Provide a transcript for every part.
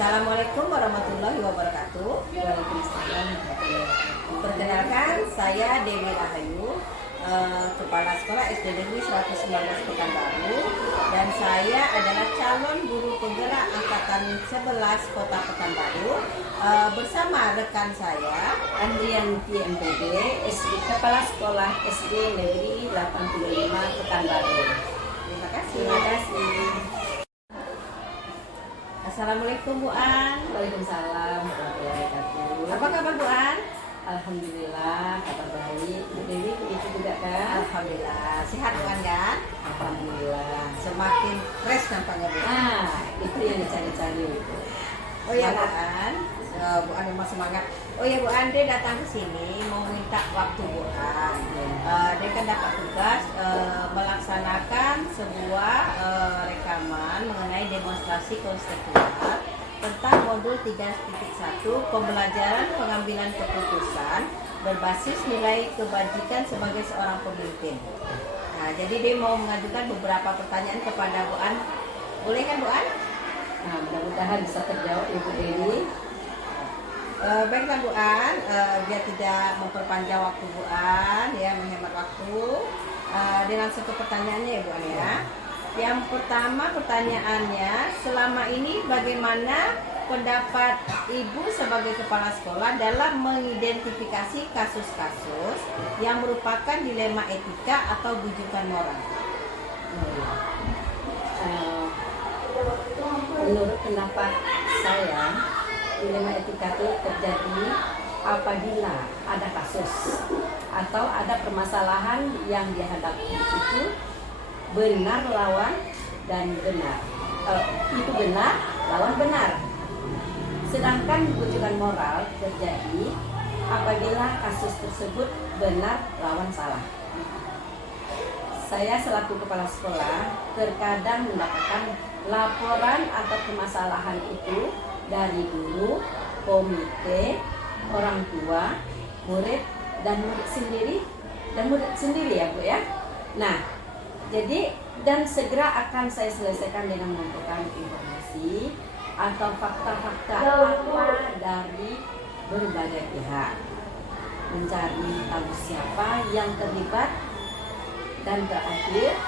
Assalamualaikum warahmatullahi wabarakatuh. Waalaikumsalam warahmatullahi wabarakatuh. Perkenalkan, saya Dewi Rahayu, Kepala Sekolah SD Negeri 119 Pekanbaru, dan saya adalah calon guru penggerak angkatan 11 Kota Pekanbaru bersama rekan saya Andrianti MPD, Kepala Sekolah SD Negeri 85 Pekanbaru. Terima kasih. Terima kasih. Assalamualaikum Bu An. Waalaikumsalam warahmatullahi wabarakatuh. Apa kabar Bu An? Alhamdulillah, kabar baik. Bu Dewi begitu juga kan? Alhamdulillah. Sehat Bu An kan? Alhamdulillah. Semakin fresh nampaknya Bu An. Itu yang dicari-cari. Oh ya Bu An, Bu An memang semangat. Oh ya Bu An, dia datang ke sini mau minta waktu Bu An. Dia kan dapat tugas melaksanakan sebuah rekaman mengenai demonstrasi konstitusi tentang modul 3.1 pembelajaran pengambilan keputusan berbasis nilai kebajikan sebagai seorang pemimpin. Nah, jadi dia mau mengajukan beberapa pertanyaan kepada Bu An. Boleh kan Bu An? Nah, mudah-mudahan bisa terjawab Ibu Dewi. Baiklah Bu An, biar tidak memperpanjang waktu Bu An, ya menghemat waktu. Dia langsung ke pertanyaannya ya Bu An ya. Yang pertama pertanyaannya, selama ini bagaimana pendapat Ibu sebagai kepala sekolah dalam mengidentifikasi kasus-kasus yang merupakan dilema etika atau bujukan moral? Menurut pendapat saya, dilema etika itu terjadi apabila ada kasus atau ada permasalahan yang dihadapi itu benar lawan dan benar. Itu benar lawan benar. Sedangkan bujukan moral terjadi apabila kasus tersebut benar lawan salah. Saya selaku kepala sekolah terkadang mendapatkan laporan atau permasalahan itu dari guru, komite, orang tua, murid dan murid sendiri ya Bu ya. Nah, jadi dan segera akan saya selesaikan dengan mengumpulkan informasi atau fakta-fakta apa dari berbagai pihak, mencari tahu siapa yang terlibat, dan terakhir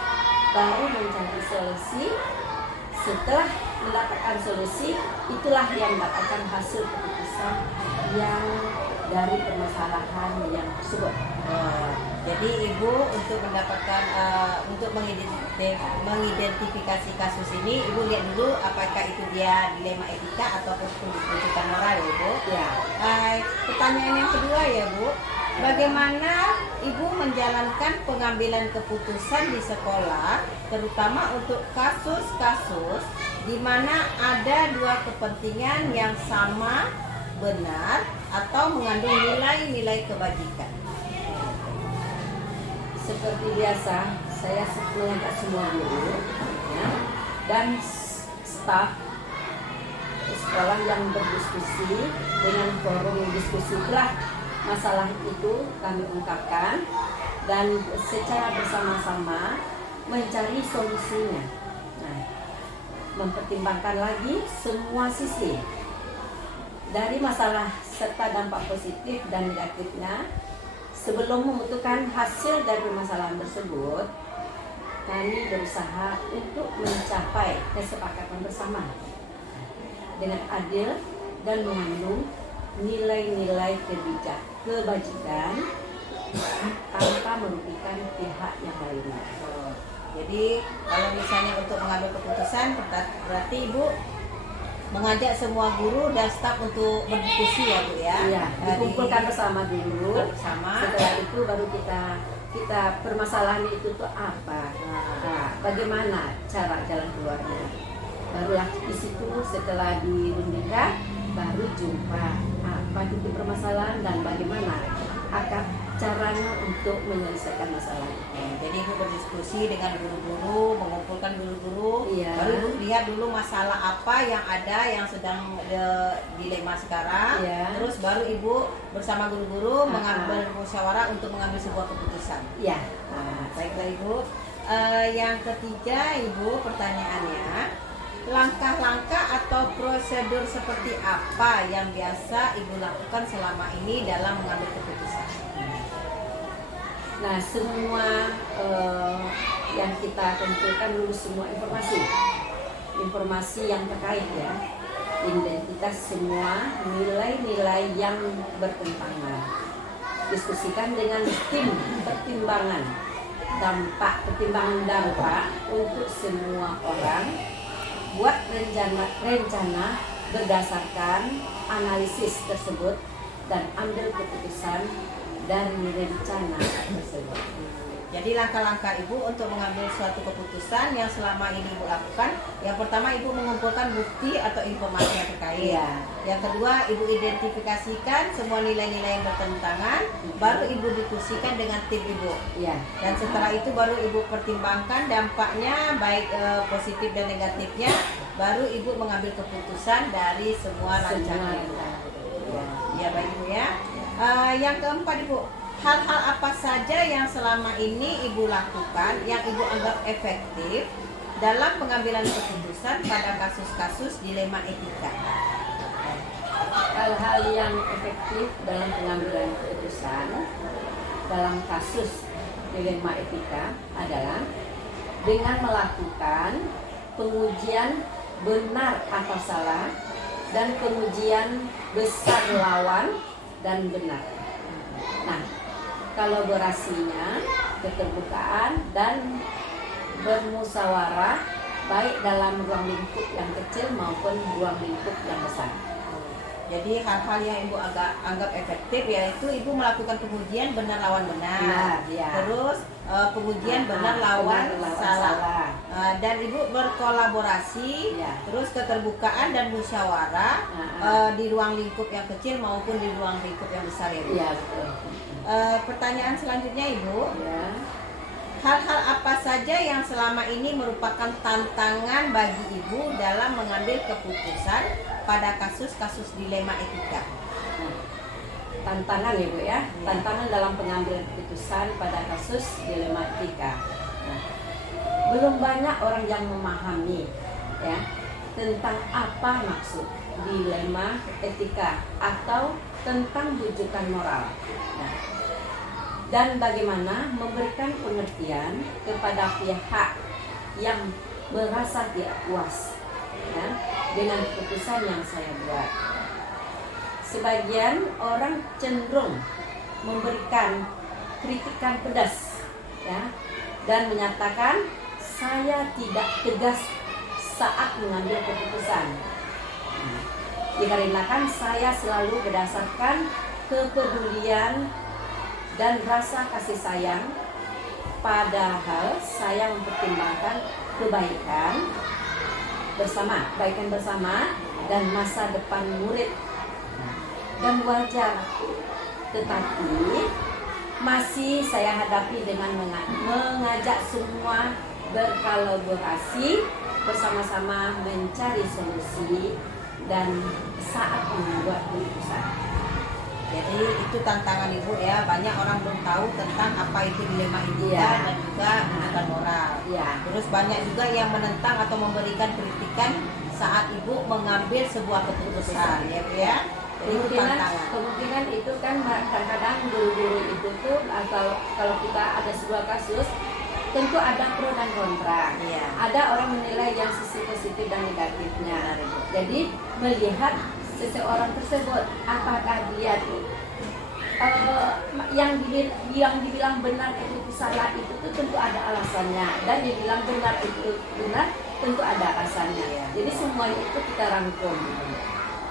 baru mencari solusi. Setelah mendapatkan solusi, itulah yang mendapatkan hasil keputusan yang dari permasalahan yang tersebut. Jadi Ibu untuk mendapatkan untuk mengidentifikasi kasus ini, Ibu lihat dulu apakah itu dia dilema etika ataupun bujukan moral ya Ibu. Ya. Pertanyaan yang kedua ya Bu, bagaimana Ibu menjalankan pengambilan keputusan di sekolah, terutama untuk kasus-kasus di mana ada dua kepentingan yang sama, benar atau mengandung nilai-nilai kebajikan? Seperti biasa, saya mengajak semua guru ya, dan staf sekolah yang berdiskusi dengan forum diskusi telah masalah itu kami ungkapkan dan secara bersama-sama mencari solusinya. Nah, mempertimbangkan lagi semua sisi dari masalah serta dampak positif dan negatifnya. Sebelum memutuskan hasil dari permasalahan tersebut, kami berusaha untuk mencapai kesepakatan bersama dengan adil dan mengandung nilai-nilai kebajikan tanpa merugikan pihak yang lainnya. Jadi kalau misalnya untuk mengambil keputusan, berarti Ibu mengajak semua guru dan staf untuk berdiskusi ya Bu ya. Iya, dikumpulkan bersama dulu. Bersama. Setelah itu baru kita permasalahan itu tuh apa? Nah, bagaimana cara jalan keluarnya? Barulah di situ setelah dirundingkan baru jumpa apa itu permasalahan dan bagaimana akan caranya untuk menyelesaikan masalah itu. Jadi Ibu berdiskusi dengan guru-guru, mengumpulkan guru-guru, Iya. baru Ibu lihat dulu masalah apa yang ada yang sedang dilema sekarang, Iya. terus baru Ibu bersama guru-guru mengambil musyawarah untuk mengambil sebuah keputusan. Iya. Nah, baiklah Ibu. Yang ketiga Ibu, pertanyaannya, langkah-langkah atau prosedur seperti apa yang biasa Ibu lakukan selama ini dalam mengambil keputusan? Nah, semua yang kita kumpulkan dulu semua informasi yang terkait ya, identitas semua nilai-nilai yang bertentangan. Diskusikan dengan tim pertimbangan pertimbangan dampak untuk semua orang. Buat rencana berdasarkan analisis tersebut dan ambil keputusan dari rencana tersebut. Jadi langkah-langkah Ibu untuk mengambil suatu keputusan yang selama ini Ibu lakukan, yang pertama Ibu mengumpulkan bukti atau informasi yang terkait. Iya. Yang kedua Ibu identifikasikan semua nilai-nilai yang bertentangan, baru Ibu diskusikan dengan tim Ibu. Iya. Dan setelah itu baru Ibu pertimbangkan dampaknya baik positif dan negatifnya, baru Ibu mengambil keputusan dari semua rancangan. Ya baik Ibu ya. Yang keempat Ibu, hal-hal apa saja yang selama ini Ibu lakukan yang Ibu anggap efektif dalam pengambilan keputusan pada kasus-kasus dilema etika? Hal-hal yang efektif dalam pengambilan keputusan dalam kasus dilema etika adalah dengan melakukan pengujian benar atau salah dan pengujian besar lawan dan benar. Nah, kolaborasinya, keterbukaan dan bermusyawarah baik dalam ruang lingkup yang kecil maupun ruang lingkup yang besar. Jadi hal-hal yang Ibu anggap efektif yaitu Ibu melakukan pengujian benar lawan benar, Ya. terus pengujian benar lawan salah. Dan Ibu berkolaborasi, Ya. terus keterbukaan dan musyawarah di ruang lingkup yang kecil maupun di ruang lingkup yang besar ya Bu. Iya, betul. Pertanyaan selanjutnya Ibu, Ya. hal-hal apa saja yang selama ini merupakan tantangan bagi Ibu dalam mengambil keputusan pada kasus-kasus dilema etika? Nah, tantangan ya Bu ya, tantangan dalam pengambilan keputusan pada kasus dilema etika. Nah, belum banyak orang yang memahami ya tentang apa maksud dilema etika atau tentang rujukan moral. Nah, dan bagaimana memberikan pengertian kepada pihak yang merasa tidak puas ya, dengan keputusan yang saya buat. Sebagian orang cenderung memberikan kritikan pedas ya, dan menyatakan saya tidak tegas saat mengambil keputusan. Dikarenakan saya selalu berdasarkan kepedulian dan rasa kasih sayang, padahal saya mempertimbangkan kebaikan bersama dan masa depan murid. Dan wajar, tetapi masih saya hadapi dengan mengajak semua berkolaborasi bersama-sama mencari solusi dan saat membuat keputusan. Jadi itu tantangan Ibu ya, banyak orang belum tahu tentang apa itu dilema etika dan juga rujukan moral. Ya. Terus banyak juga yang menentang atau memberikan kritikan saat Ibu mengambil sebuah keputusan ya Bu ya. Jadi itu tantangan. Kemungkinan itu kan kadang-kadang guru-guru itu tuh atau kalau kita ada sebuah kasus tentu ada pro dan kontra. Iya. Ada orang menilai yang sisi positif dan negatifnya. Jadi melihat seseorang tersebut apakah dia yang dibilang benar itu salah itu tuh tentu ada alasannya, dan dibilang benar itu benar tentu ada alasannya ya. Jadi semuanya itu kita rangkum.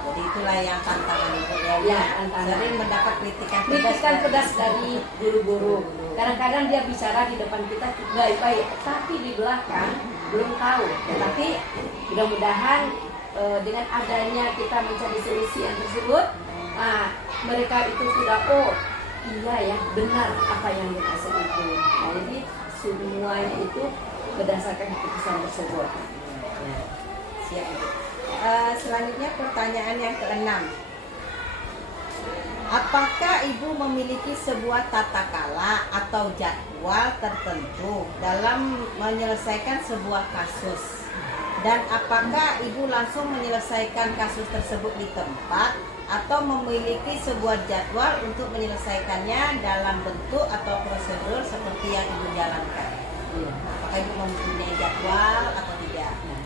Jadi itulah yang tantangan Ibu ya. Ya, tantangan. Sering mendapat kritikan Pedas dari guru-guru. Kadang-kadang dia bicara di depan kita baik-baik, tapi di belakang belum tahu. Tetapi mudah-mudahan dengan adanya kita mencari solusi yang tersebut, mereka itu sudah iya ya benar apa yang dikasih itu. Nah, jadi semuanya itu berdasarkan keputusan tersebut. Ya. Siap Ibu. Selanjutnya pertanyaan yang keenam. Apakah Ibu memiliki sebuah tata kala atau jadwal tertentu dalam menyelesaikan sebuah kasus? Dan apakah Ibu langsung menyelesaikan kasus tersebut di tempat atau memiliki sebuah jadwal untuk menyelesaikannya dalam bentuk atau prosedur seperti yang Ibu jalankan? Iya. Apakah Ibu mempunyai jadwal atau tidak? Nah,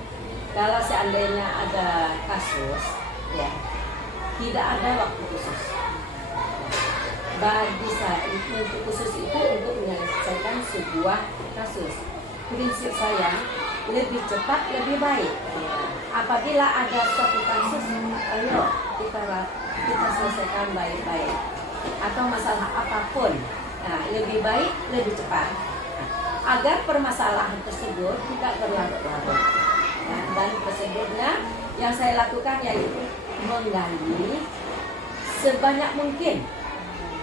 kalau seandainya ada kasus, ya tidak ada waktu khusus. Bagi saya, untuk khusus itu untuk menyelesaikan sebuah kasus. Prinsip saya, lebih cepat lebih baik. Apabila ada suatu kasus, ayo kita selesaikan baik-baik. Atau masalah apapun, nah, lebih baik lebih cepat. Nah, agar permasalahan tersebut tidak berlarut-larut. Nah, dan prosedurnya yang saya lakukan yaitu menggali sebanyak mungkin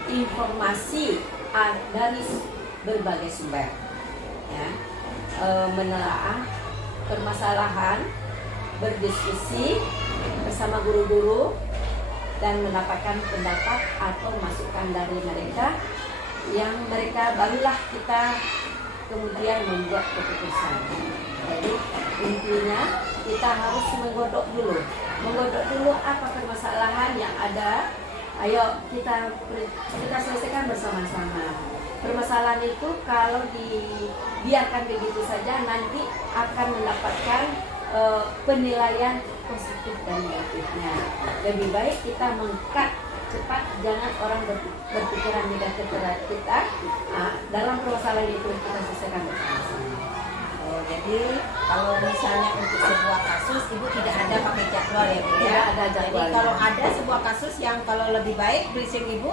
informasi dari berbagai sumber, ya. Menelaah permasalahan, berdiskusi bersama guru-guru dan mendapatkan pendapat atau masukan dari mereka yang mereka barulah kita kemudian membuat keputusan. Jadi intinya kita harus menggodok dulu apa permasalahan yang ada. Ayo kita selesaikan bersama-sama. Permasalahan itu kalau dibiarkan begitu saja nanti akan mendapatkan penilaian positif dan negatifnya. Lebih baik kita meng-cut cepat, jangan orang berpikiran negatif terhadap kita. Dalam permasalahan itu kita selesaikan bersama-sama. Jadi kalau misalnya untuk sebuah kasus Ibu tidak ada pakai jadwal ya Bu ya? Tidak ada jadwal. Jadi kalau ada sebuah kasus yang kalau lebih baik prinsip Ibu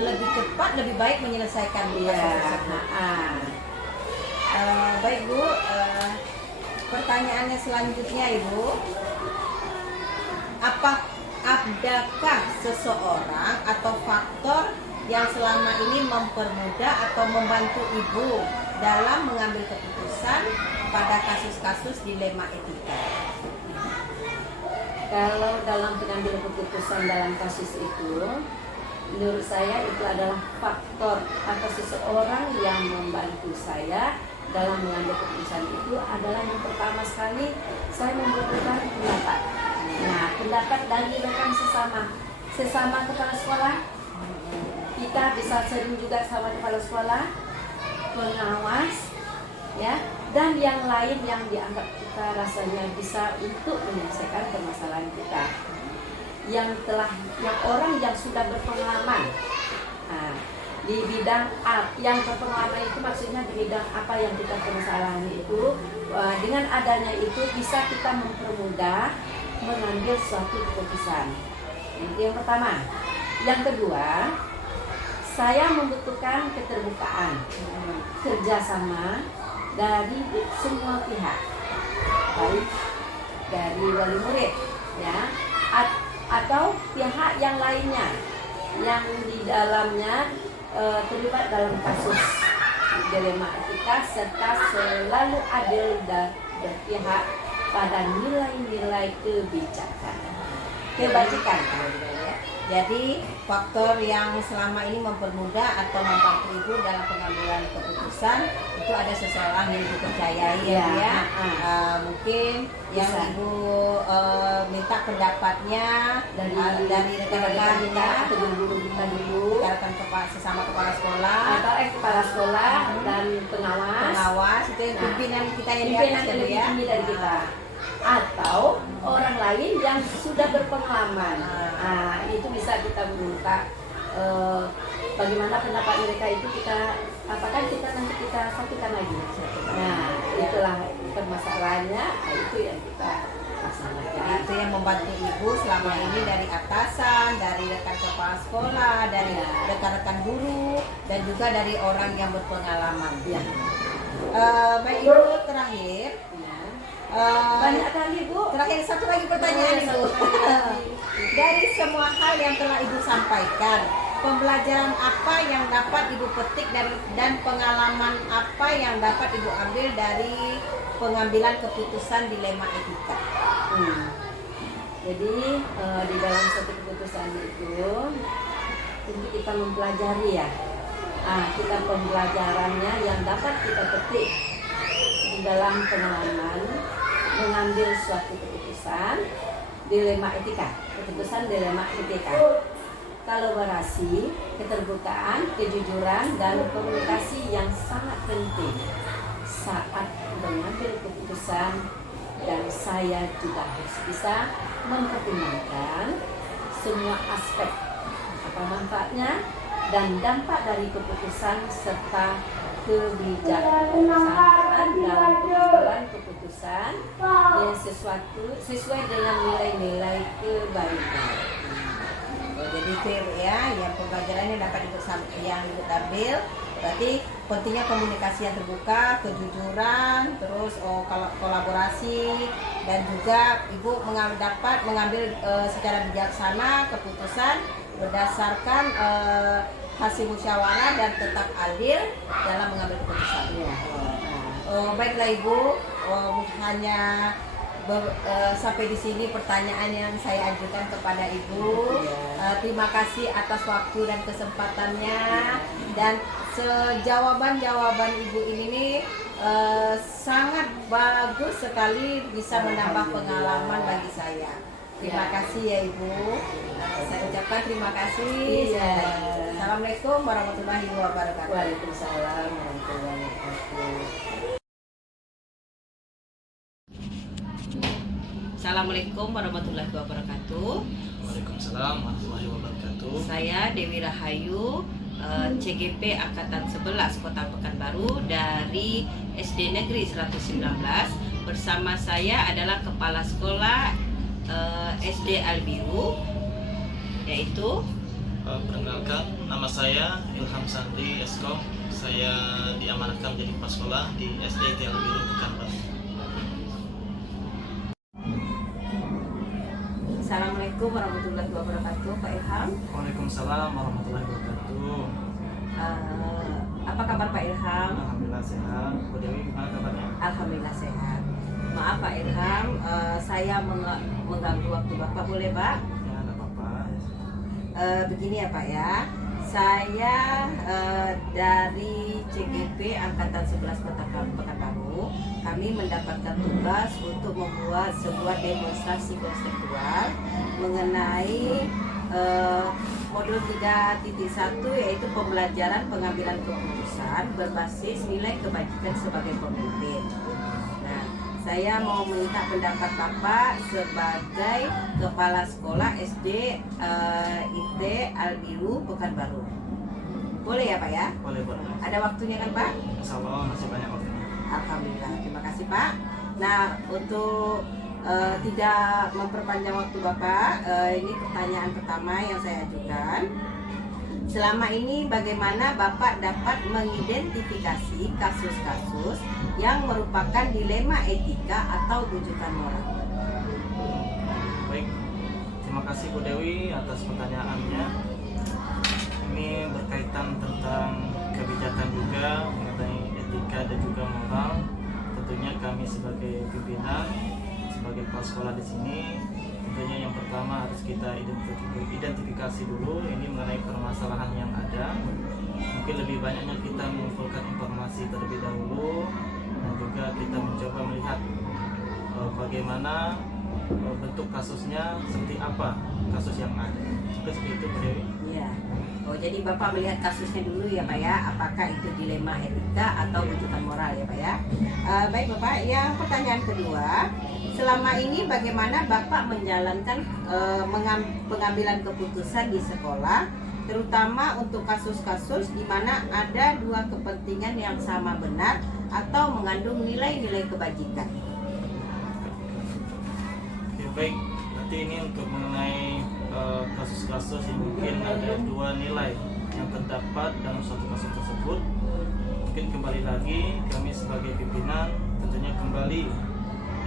lebih cepat lebih baik menyelesaikan kasus tersebut. Baik Bu, pertanyaannya selanjutnya Ibu, adakah seseorang atau faktor yang selama ini mempermudah atau membantu Ibu dalam mengambil keputusan pada kasus-kasus dilema etika? Kalau dalam pengambilan keputusan dalam kasus itu, menurut saya itu adalah faktor atau seseorang yang membantu saya dalam mengambil keputusan itu adalah yang pertama sekali saya membutuhkan pendapat. Nah, pendapat dari rekan sesama kepala sekolah. Kita bisa sering juga sama kepala sekolah, pengawas, ya, dan yang lain yang dianggap kita rasanya bisa untuk menyelesaikan permasalahan kita. Yang orang yang sudah berpengalaman. Di bidang yang berpengalaman itu maksudnya di bidang apa yang kita permasalahan itu, dengan adanya itu bisa kita mempermudah mengambil suatu keputusan. Itu yang pertama. Yang kedua, saya membutuhkan keterbukaan, kerjasama dari semua pihak, baik dari wali murid, ya, atau pihak yang lainnya yang di dalamnya terlibat dalam kasus dilema etika serta selalu adil dan berpihak pada nilai-nilai kebajikan. Jadi faktor yang selama ini mempermudah atau membantu Ibu dalam pengambilan keputusan itu ada seseorang yang Ibu percayai ya. Mungkin yang Ibu minta pendapatnya dari rekan-rekannya atau guru kita dulu, rekan sesama kepala sekolah atau kepala sekolah dan pengawas itu yang pimpinan kita yang pimpinan yang lebih tinggi dari kita, atau orang lain yang sudah berpengalaman. Itu bisa kita minta bagaimana pendapat mereka itu apakah kita nanti kita satukan lagi. Nah, itulah permasalahannya, itu yang kita laksanakan. Itu yang membantu Ibu selama ini dari atasan, dari rekan kepala sekolah, dari rekan-rekan guru, dan juga dari orang yang berpengalaman. Ya. Baik Ibu, terakhir. Banyak kali Bu. Terakhir satu lagi pertanyaan Ibu. Dari semua hal yang telah Ibu sampaikan, pembelajaran apa yang dapat Ibu petik dan pengalaman apa yang dapat Ibu ambil dari pengambilan keputusan dilema etika? Jadi di dalam satu keputusan itu tentu kita mempelajari ya. Kita pembelajarannya yang dapat kita petik di dalam pengalaman mengambil suatu keputusan, dilema etika, keputusan dilema etika. Kolaborasi, keterbukaan, kejujuran, dan komunikasi yang sangat penting saat mengambil keputusan, dan saya juga harus bisa mempertimbangkan semua aspek apa manfaatnya dan dampak dari keputusan serta kebijaksanaan dalam pengambilan keputusan yang sesuai dengan nilai-nilai kebaikan. Jadi clear ya, yang pembelajarannya dapat yang diambil berarti pentingnya komunikasi yang terbuka, kejujuran, terus kolaborasi, dan juga ibu dapat mengambil secara bijaksana keputusan berdasarkan hasil musyawarah dan tetap adil dalam mengambil keputusan. Ya. Baiklah ibu, hanya sampai di sini pertanyaan yang saya ajukan kepada ibu. Terima kasih atas waktu dan kesempatannya, dan jawaban ibu ini nih sangat bagus sekali, bisa menambah pengalaman bagi saya. Terima kasih ya ibu. Saya ucapkan terima kasih. Assalamualaikum warahmatullahi wabarakatuh. Waalaikumsalam warahmatullahi wabarakatuh. Assalamualaikum warahmatullahi wabarakatuh. Waalaikumsalam warahmatullahi wabarakatuh. Saya Dewi Rahayu, CGP Angkatan 11 Kota Pekanbaru dari SD Negeri 119. Bersama saya adalah Kepala Sekolah SD Al-Biru, yaitu Perkenalkan, nama saya Ilham Sandri Eskom. Saya diamanahkan menjadi kepala sekolah di SD Al-Biru Pekanbaru. Assalamualaikum warahmatullahi wabarakatuh, Pak Ilham. Waalaikumsalam warahmatullahi wabarakatuh. Apa kabar Pak Ilham? Alhamdulillah sehat. Bu Dewi, gimana kabarnya? Alhamdulillah sehat. Maaf Pak Ilham, saya mengganggu waktu Bapak, boleh Pak? Ya, nggak apa-apa. Begini ya Pak ya, saya dari CGP Angkatan 11 Kota Pekanbaru. Kami mendapatkan tugas untuk membuat sebuah demonstrasi konseptual mengenai modul 3.1, yaitu pembelajaran pengambilan keputusan berbasis nilai kebajikan sebagai pemimpin. Nah, saya mau minta pendapat Bapak sebagai Kepala Sekolah SD IT Al-Biru Pekanbaru. Boleh ya Pak ya? Boleh. Ada waktunya kan Pak? Insya Allah masih banyak waktunya. Alhamdulillah, terima kasih Pak. Nah, untuk tidak memperpanjang waktu Bapak, ini pertanyaan pertama yang saya ajukan. Selama ini bagaimana Bapak dapat mengidentifikasi kasus-kasus yang merupakan dilema etika atau rujukan moral? Baik, terima kasih Bu Dewi atas pertanyaannya. Ini berkaitan tentang kebijakan juga mengenai etika dan juga moral. Tentunya kami sebagai pimpinan, sebagai kepala sekolah di sini, tentunya yang pertama harus kita identifikasi dulu ini mengenai permasalahan yang ada. Mungkin lebih banyaknya kita mengumpulkan informasi terlebih dahulu, dan juga kita mencoba melihat bagaimana bentuk kasusnya, seperti apa kasus yang ada. Seperti itu Bu Dewi. Iya. Oh, jadi Bapak melihat kasusnya dulu ya Pak ya, apakah itu dilema etika atau rujukan moral ya Pak ya. Baik Bapak, yang pertanyaan kedua, selama ini bagaimana Bapak menjalankan pengambilan keputusan di sekolah, terutama untuk kasus-kasus di mana ada dua kepentingan yang sama benar atau mengandung nilai-nilai kebajikan? Oke, baik, nanti ini untuk mengenai kasus-kasus yang mungkin ada dua nilai yang terdapat dalam suatu kasus tersebut. Mungkin kembali lagi kami sebagai pimpinan tentunya kembali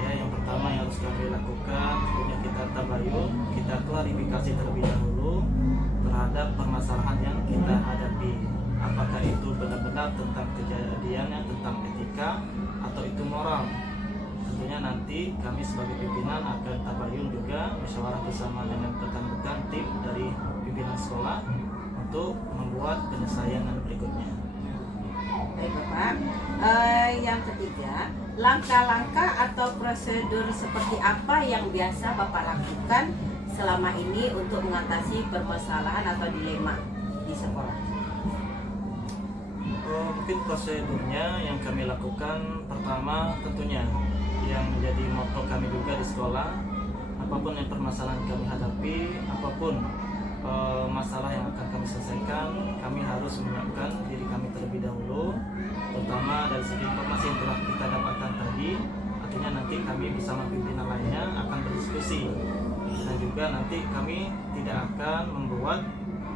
ya, yang pertama yang harus kami lakukan tentunya kita tabayun, kita klarifikasi terlebih dahulu terhadap permasalahan yang kita hadapi, apakah itu benar-benar tentang kejadiannya, tentang etika atau itu moral. Tentunya nanti kami sebagai pimpinan akan tabayun juga musyawarah bersama dengan rekan-rekan tim dari pimpinan sekolah untuk membuat penyelesaian berikutnya. Baik Bapak. Yang ketiga, langkah-langkah atau prosedur seperti apa yang biasa Bapak lakukan selama ini untuk mengatasi permasalahan atau dilema di sekolah? Mungkin prosedurnya yang kami lakukan pertama tentunya yang menjadi motto kami juga di sekolah, apapun yang permasalahan kami hadapi, apapun masalah yang akan kami selesaikan, kami harus menyiapkan diri kami terlebih dahulu, terutama dari segi informasi yang telah kita dapatkan tadi. Artinya nanti kami bersama pimpinan lainnya akan berdiskusi, dan juga nanti kami tidak akan membuat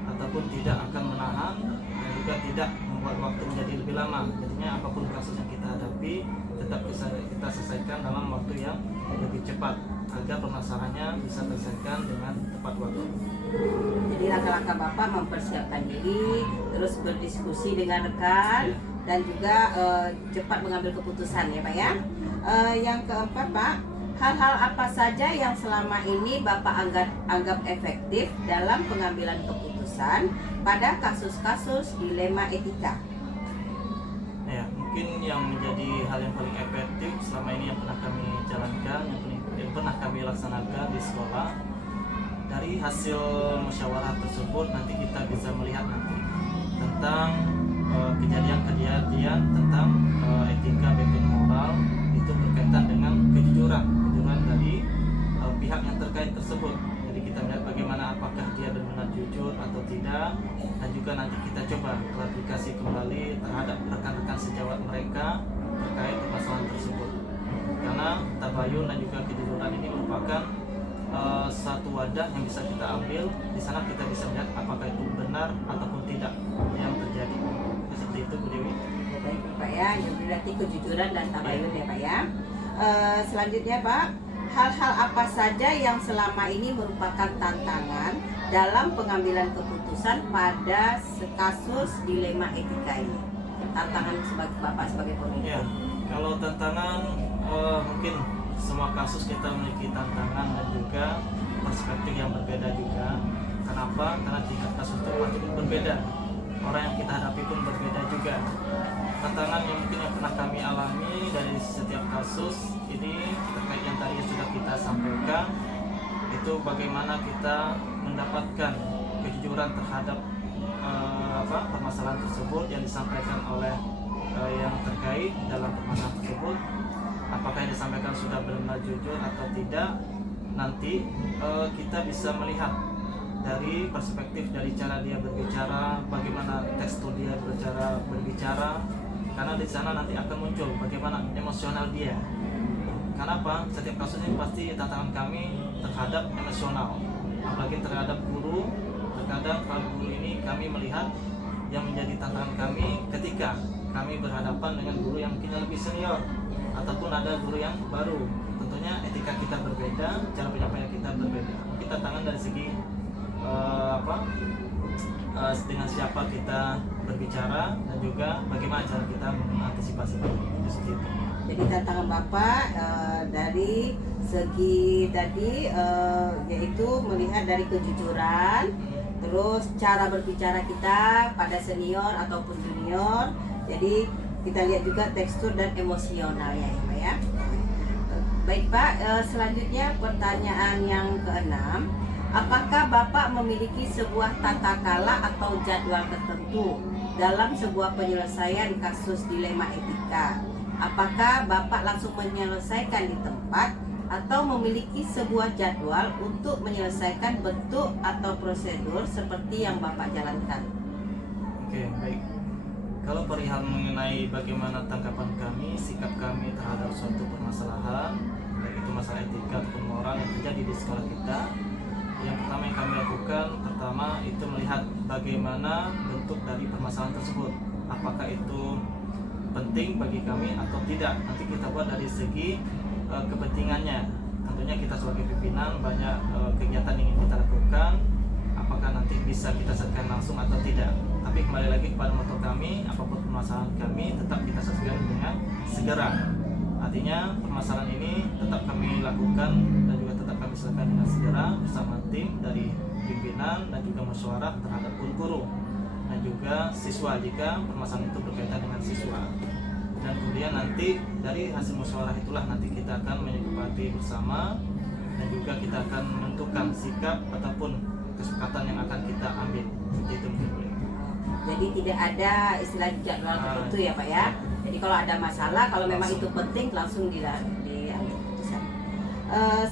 ataupun tidak akan menahan dan juga tidak membuat waktu menjadi lebih lama. Jadinya apapun kasus yang kita hadapi tetap bisa kita selesaikan dalam waktu yang lebih cepat agar permasalahannya bisa terselesaikan dengan tepat waktu. Jadi langkah-langkah Bapak mempersiapkan diri, terus berdiskusi dengan rekan, dan juga cepat mengambil keputusan ya Pak ya. Yang keempat Pak, hal-hal apa saja yang selama ini Bapak anggap efektif dalam pengambilan keputusan pada kasus-kasus dilema etika? Ya, mungkin yang menjadi hal yang paling efektif selama ini yang pernah kami jalankan, yang pernah kami laksanakan di sekolah, dari hasil musyawarah tersebut nanti kita bisa melihat nanti tentang kejadian-kejadian tentang etika background moral itu berkaitan dengan kejujuran dari pihak yang terkait tersebut. Jadi kita melihat bagaimana apakah dia benar-benar jujur atau tidak, dan juga nanti kita coba klarifikasi kembali terhadap rekan-rekan sejawat mereka terkait permasalahan tersebut. Karena tabayun dan juga kejujuran ini merupakan satu wadah yang bisa kita ambil. Di sana kita bisa melihat apakah itu benar ataupun tidak yang terjadi. Seperti itu Bu Dewi. Baik Pak ya, yang berarti kejujuran dan tabayun ya Pak ya. Selanjutnya Pak, hal-hal apa saja yang selama ini merupakan tantangan dalam pengambilan keputusan pada kasus dilema etika ini? Tantangan sebagai Bapak sebagai pemimpin. Ya, kalau tantangan mungkin semua kasus kita memiliki tantangan dan juga perspektif yang berbeda juga. Kenapa? Karena tingkat kasus itu pasti berbeda. Orang yang kita hadapi pun berbeda juga. Tantangan yang mungkin yang pernah kami alami dari setiap kasus ini terkait yang tadi yang sudah kita sampaikan, itu bagaimana kita mendapatkan kejujuran terhadap permasalahan tersebut yang disampaikan oleh yang terkait dalam permasalahan tersebut. Apakah yang disampaikan sudah benar-benar jujur atau tidak, nanti kita bisa melihat dari perspektif, dari cara dia berbicara, bagaimana tekstur dia berbicara, karena di sana nanti akan muncul bagaimana emosional dia. Kenapa? Setiap kasus ini pasti tantangan kami terhadap emosional, apalagi terhadap guru. Terkadang kalau guru ini kami melihat yang menjadi tantangan kami ketika kami berhadapan dengan guru yang mungkin lebih senior ataupun ada guru yang baru. Tentunya etika kita berbeda, cara penyampaian kita berbeda. Kita tantangan dari segi dengan siapa kita berbicara dan juga bagaimana cara kita mengantisipasi seperti itu. Jadi tantangan Bapak dari segi tadi yaitu melihat dari kejujuran, terus cara berbicara kita pada senior ataupun junior. Jadi kita lihat juga tekstur dan emosionalnya ya Pak ya. Baik Pak, selanjutnya pertanyaan yang keenam. Apakah Bapak memiliki sebuah tata kala atau jadwal tertentu dalam sebuah penyelesaian kasus dilema etika? Apakah Bapak langsung menyelesaikan di tempat atau memiliki sebuah jadwal untuk menyelesaikan bentuk atau prosedur seperti yang Bapak jalankan? Oke, baik. Kalau perihal mengenai bagaimana tanggapan kami, sikap kami terhadap suatu permasalahan, baik itu masalah etika ataupun moral yang terjadi di sekolah kita, yang pertama yang kami lakukan, pertama itu melihat bagaimana bentuk dari permasalahan tersebut. Apakah itu penting bagi kami atau tidak. Nanti kita buat dari segi kepentingannya. Tentunya kita sebagai pimpinan banyak kegiatan yang ingin kita lakukan. Apakah nanti bisa kita selesaikan langsung atau tidak. Tapi kembali lagi kepada moto kami, apapun permasalahan kami tetap kita selesaikan dengan segera. Artinya permasalahan ini tetap kami lakukan dan juga tetap kami selesaikan dengan segera bersama tim dari pimpinan dan juga musyawarah terhadap guru. dan juga siswa jika permasalahan itu berkaitan dengan siswa. Dan kemudian nanti dari hasil musyawarah itulah nanti kita akan menyepakati bersama dan juga kita akan menentukan sikap ataupun kesepakatan yang akan kita ambil. Seperti itu mungkin boleh. Jadi tidak ada istilah jadwal tertentu ya Pak ya. Jadi kalau ada masalah, kalau memang itu penting langsung diambil keputusan.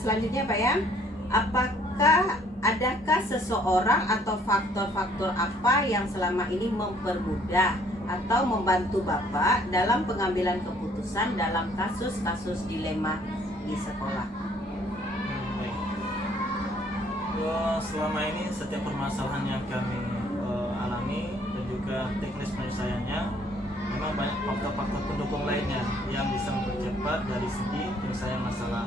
Selanjutnya Pak ya, adakah seseorang atau faktor-faktor apa yang selama ini mempermudah atau membantu Bapak dalam pengambilan keputusan dalam kasus-kasus dilema di sekolah? Baik. Selama ini setiap permasalahan yang kami alami dan juga teknis penyelesaiannya, memang banyak faktor-faktor pendukung lainnya yang bisa mempercepat dari segi penyelesaian masalah.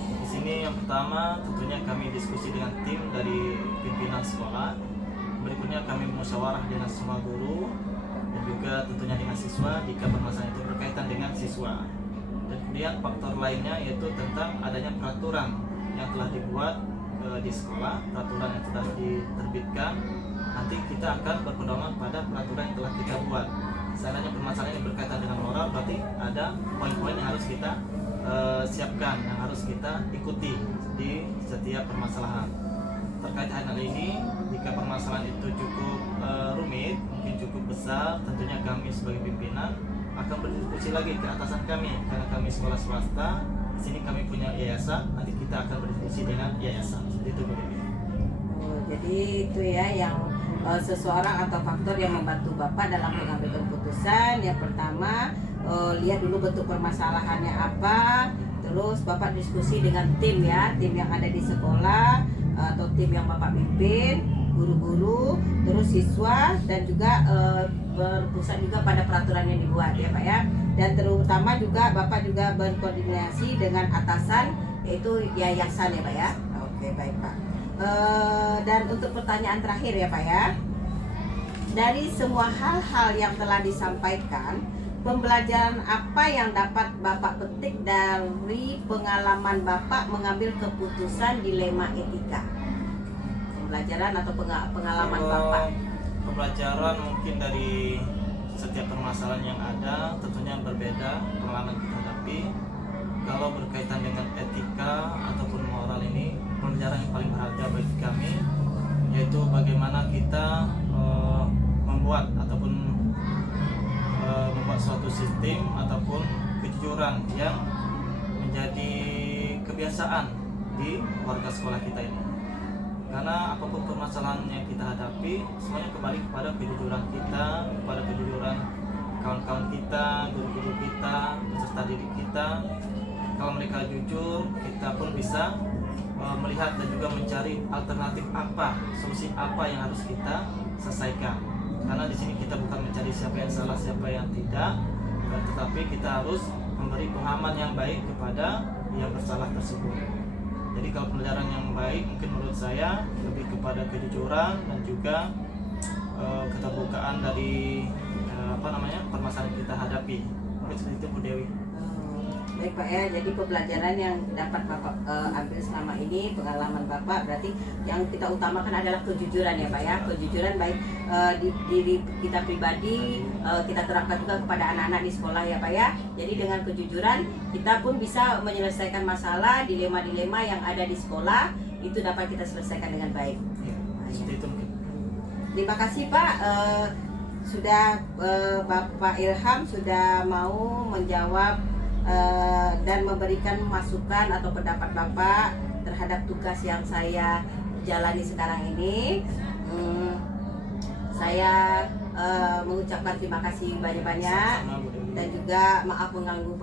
Di sini yang pertama tentunya kami diskusi dengan tim dari pimpinan sekolah. Berikutnya kami musyawarah dengan semua guru dan juga tentunya dengan siswa jika permasalahan itu berkaitan dengan siswa. Dan kemudian faktor lainnya yaitu tentang adanya peraturan yang telah dibuat di sekolah, peraturan yang telah diterbitkan. Nanti kita akan berpedoman pada peraturan yang telah kita buat. Seandainya permasalahan yang berkaitan dengan moral, berarti ada poin-poin yang harus kita siapkan, yang harus kita ikuti di setiap permasalahan. Terkait hal ini, jika permasalahan itu cukup rumit, mungkin cukup besar, tentunya kami sebagai pimpinan akan berdiskusi lagi ke atasan kami, karena kami sekolah swasta. Di sini kami punya yayasan, nanti kita akan berdiskusi dengan yayasan. Seperti itu, Bu Dewi. Jadi itu ya yang seseorang atau faktor yang membantu Bapak dalam mengambil keputusan. Yang pertama, lihat dulu bentuk permasalahannya apa, terus Bapak diskusi dengan tim ya, tim yang ada di sekolah atau tim yang Bapak pimpin, guru-guru, terus siswa, dan juga berpusat juga pada peraturan yang dibuat ya Pak ya. Dan terutama juga Bapak juga berkoordinasi dengan atasan, yaitu yayasan ya Pak ya. Oke, baik Pak. Dan untuk pertanyaan terakhir ya Pak ya, dari semua hal-hal yang telah disampaikan, pembelajaran apa yang dapat Bapak petik dari pengalaman Bapak mengambil keputusan dilema etika? Pembelajaran atau pengalaman Bapak? Pembelajaran mungkin dari setiap permasalahan yang ada tentunya berbeda pengalaman kita hadapi. Kalau berkaitan dengan etika ataupun moral ini, pembelajaran yang paling berharga bagi kami yaitu bagaimana kita membuat suatu sistem ataupun kejujuran yang menjadi kebiasaan di warga sekolah kita ini. Karena apapun permasalahan yang kita hadapi, semuanya kembali kepada kejujuran kita, kepada kejujuran kawan-kawan kita, guru-guru kita, peserta didik kita. Kalau mereka jujur, kita pun bisa melihat dan juga mencari alternatif apa, solusi apa yang harus kita selesaikan. Karena di sini kita bukan mencari siapa yang salah, siapa yang tidak, tetapi kita harus memberi pemahaman yang baik kepada yang bersalah tersebut. Jadi kalau pembelajaran yang baik mungkin menurut saya lebih kepada kejujuran dan juga keterbukaan dari permasalahan yang kita hadapi. Mungkin seperti itu Bu Dewi. Baik Pak ya, jadi pembelajaran yang dapat Bapak ambil selama ini, pengalaman Bapak, berarti yang kita utamakan adalah kejujuran ya Pak ya. Kejujuran baik di diri kita pribadi, kita terapkan juga kepada anak-anak di sekolah ya Pak ya. Jadi dengan kejujuran kita pun bisa menyelesaikan masalah, dilema-dilema yang ada di sekolah, itu dapat kita selesaikan dengan baik. Ya, seperti itu mungkin. Terima kasih Pak, sudah Bapak Ilham sudah mau menjawab dan memberikan masukan atau pendapat Bapak terhadap tugas yang saya jalani sekarang ini. Saya mengucapkan terima kasih banyak-banyak dan juga maaf mengganggu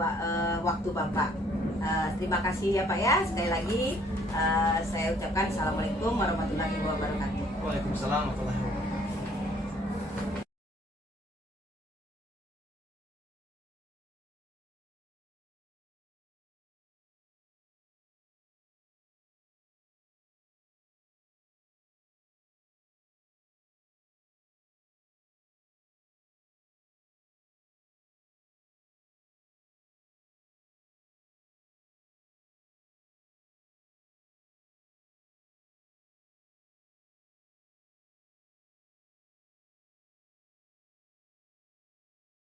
waktu Bapak. Terima kasih ya Pak ya, sekali lagi saya ucapkan Assalamualaikum warahmatullahi wabarakatuh. Waalaikumsalam warahmatullahi wabarakatuh.